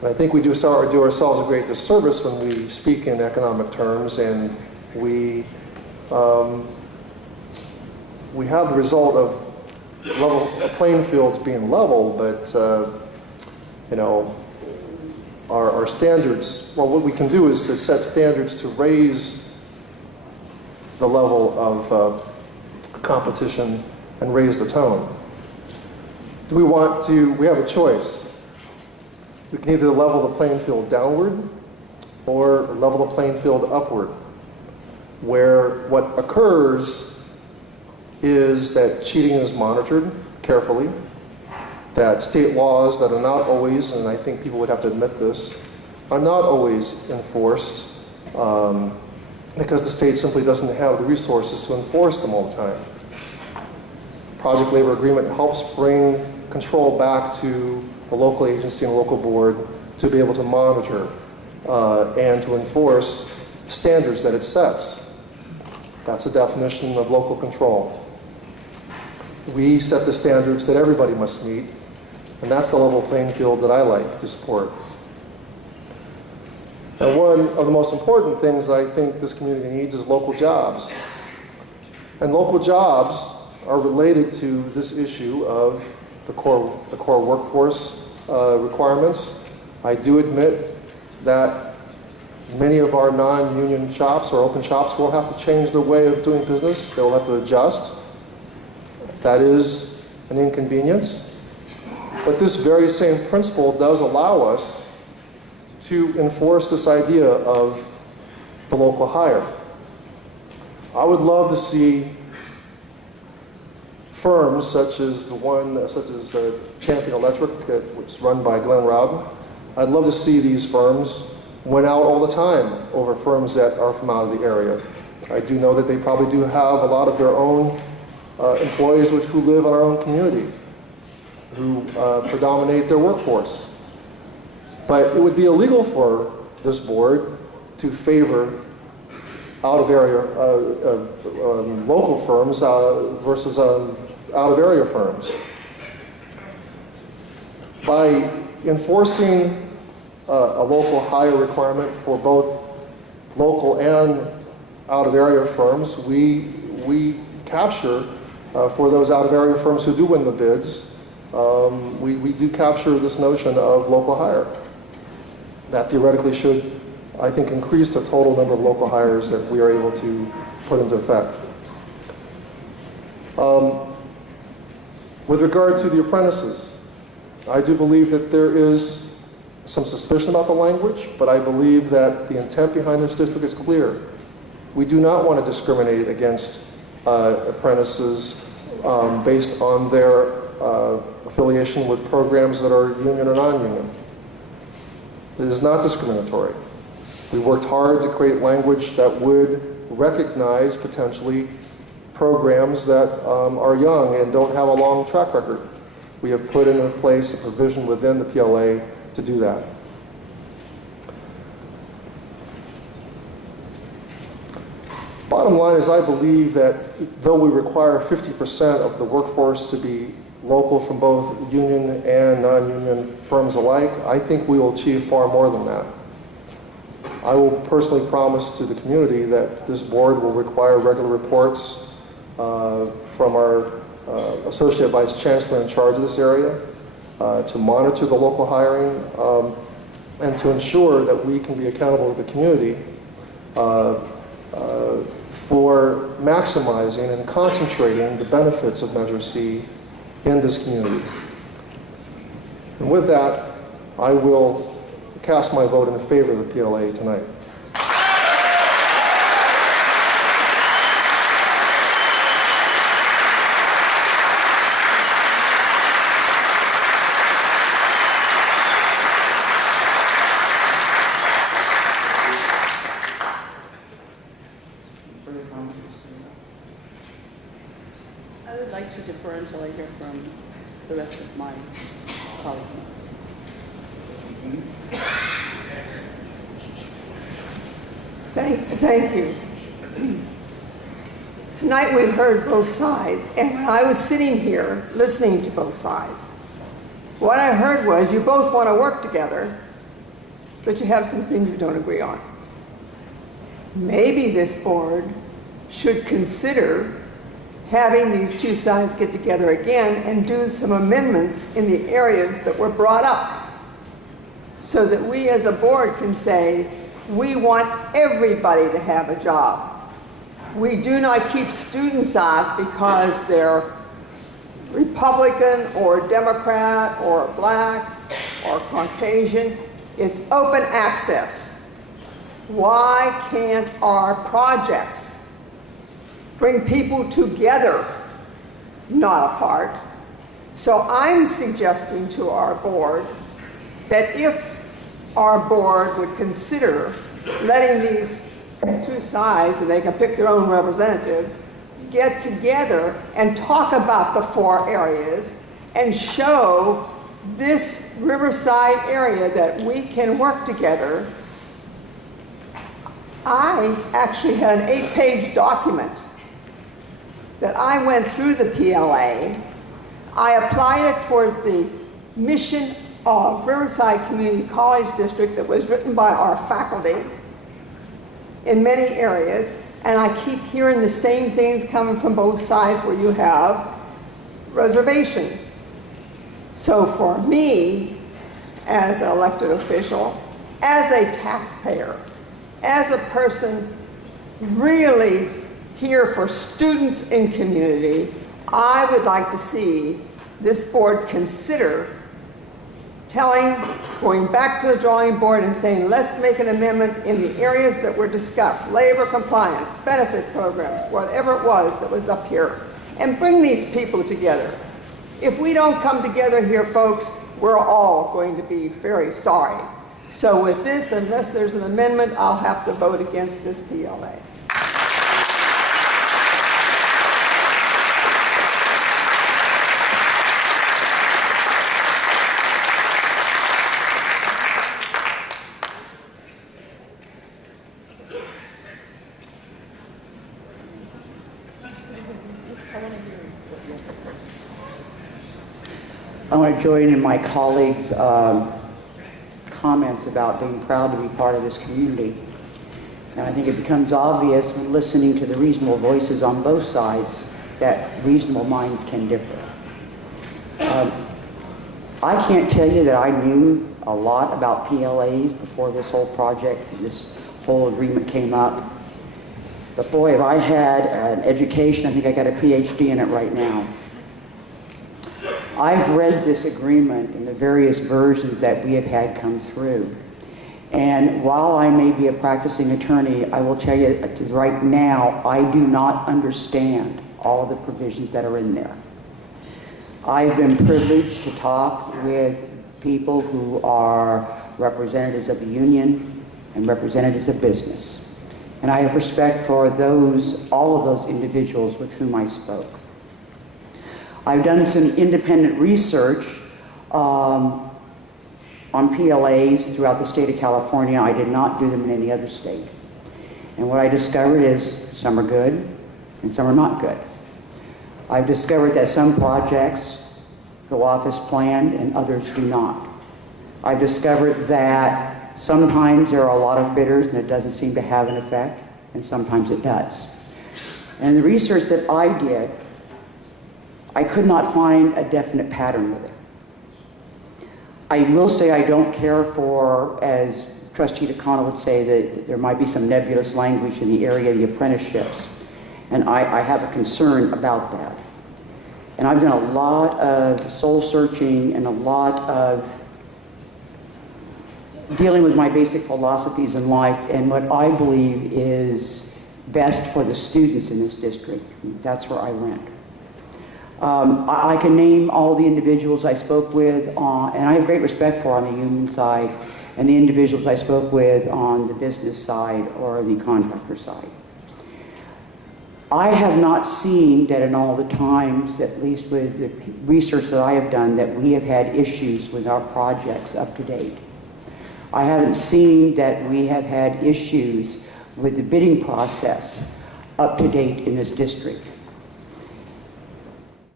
And I think we do ourselves a great disservice when we speak in economic terms, and we have the result of playing fields being level, but you know, our standards, well, what we can do is set standards to raise the level of competition and raise the tone. Do we want to, we have a choice. We can either level the playing field downward or level the playing field upward, where what occurs is that cheating is monitored carefully, that state laws that are not always, and I think people would have to admit this, are not always enforced because the state simply doesn't have the resources to enforce them all the time. Project labor agreement helps bring control back to the local agency and local board to be able to monitor and to enforce standards that it sets. That's a definition of local control. We set the standards that everybody must meet, and that's the level playing field that I like to support. And one of the most important things I think this community needs is local jobs. And local jobs are related to this issue of the core workforce requirements. I do admit that many of our non-union shops or open shops will have to change their way of doing business. They will have to adjust. That is an inconvenience. But this very same principle does allow us to enforce this idea of the local hire. I would love to see firms such as Champion Electric, which is run by Glenn Rowden. I'd love to see these firms win out all the time over firms that are from out of the area. I do know that they probably do have a lot of their own employees who live in our own community, who predominate their workforce. But it would be illegal for this board to favor out-of-area local firms versus out-of-area firms. By enforcing a local hire requirement for both local and out-of-area firms, we capture, for those out-of-area firms who do win the bids, we do capture this notion of local hire. That theoretically should, I think, increase the total number of local hires that we are able to put into effect. With regard to the apprentices, I do believe that there is some suspicion about the language, but I believe that the intent behind this district is clear. We do not want to discriminate against apprentices based on their affiliation with programs that are union or non-union. It is not discriminatory. We worked hard to create language that would recognize potentially programs that are young and don't have a long track record. We have put in place a provision within the PLA to do that. Bottom line is I believe that though we require 50% of the workforce to be local from both union and non-union firms alike, I think we will achieve far more than that. I will personally promise to the community that this board will require regular reports from our Associate Vice Chancellor in charge of this area to monitor the local hiring and to ensure that we can be accountable to the community for maximizing and concentrating the benefits of Measure C in this community. And with that, I will cast my vote in favor of the PLA tonight. I would like to defer until I hear from the rest of my colleagues. Thank you. Tonight we've heard both sides, and when I was sitting here listening to both sides, what I heard was you both want to work together, but you have some things you don't agree on. Maybe this board should consider having these two sides get together again and do some amendments in the areas that were brought up, so that we as a board can say, we want everybody to have a job. We do not keep students out because they're Republican or Democrat or black or Caucasian. It's open access. Why can't our projects bring people together, not apart? So I'm suggesting to our board that if our board would consider letting these two sides, and they can pick their own representatives, get together and talk about the 4 areas and show this Riverside area that we can work together. I actually had an 8-page document that I went through the PLA. I applied it towards the mission of Riverside Community College District that was written by our faculty in many areas, and I keep hearing the same things coming from both sides where you have reservations. So for me, as an elected official, as a taxpayer, as a person really here for students in community, I would like to see this board consider going back to the drawing board and saying, let's make an amendment in the areas that were discussed, labor compliance, benefit programs, whatever it was that was up here, and bring these people together. If we don't come together here, folks, we're all going to be very sorry. So with this, unless there's an amendment, I'll have to vote against this PLA. I want to join in my colleagues' comments about being proud to be part of this community. And I think it becomes obvious when listening to the reasonable voices on both sides that reasonable minds can differ. I can't tell you that I knew a lot about PLAs before this whole project, this whole agreement came up. But boy, if I had an education, I think I got a PhD in it right now. I've read this agreement in the various versions that we have had come through. And while I may be a practicing attorney, I will tell you that right now, I do not understand all of the provisions that are in there. I've been privileged to talk with people who are representatives of the union and representatives of business. And I have respect for all of those individuals with whom I spoke. I've done some independent research on PLAs throughout the state of California. I did not do them in any other state. And what I discovered is some are good and some are not good. I've discovered that some projects go off as planned and others do not. I've discovered that sometimes there are a lot of bidders and it doesn't seem to have an effect, and sometimes it does. And the research that I did, I could not find a definite pattern with it. I will say I don't care for, as Trustee DeConnell would say, that there might be some nebulous language in the area of the apprenticeships. And I have a concern about that. And I've done a lot of soul searching and a lot of dealing with my basic philosophies in life and what I believe is best for the students in this district. That's where I went. I can name all the individuals I spoke with, and I have great respect for on the union side, and the individuals I spoke with on the business side or the contractor side. I have not seen that in all the times, at least with the research that I have done, that we have had issues with our projects up to date. I haven't seen that we have had issues with the bidding process up to date in this district.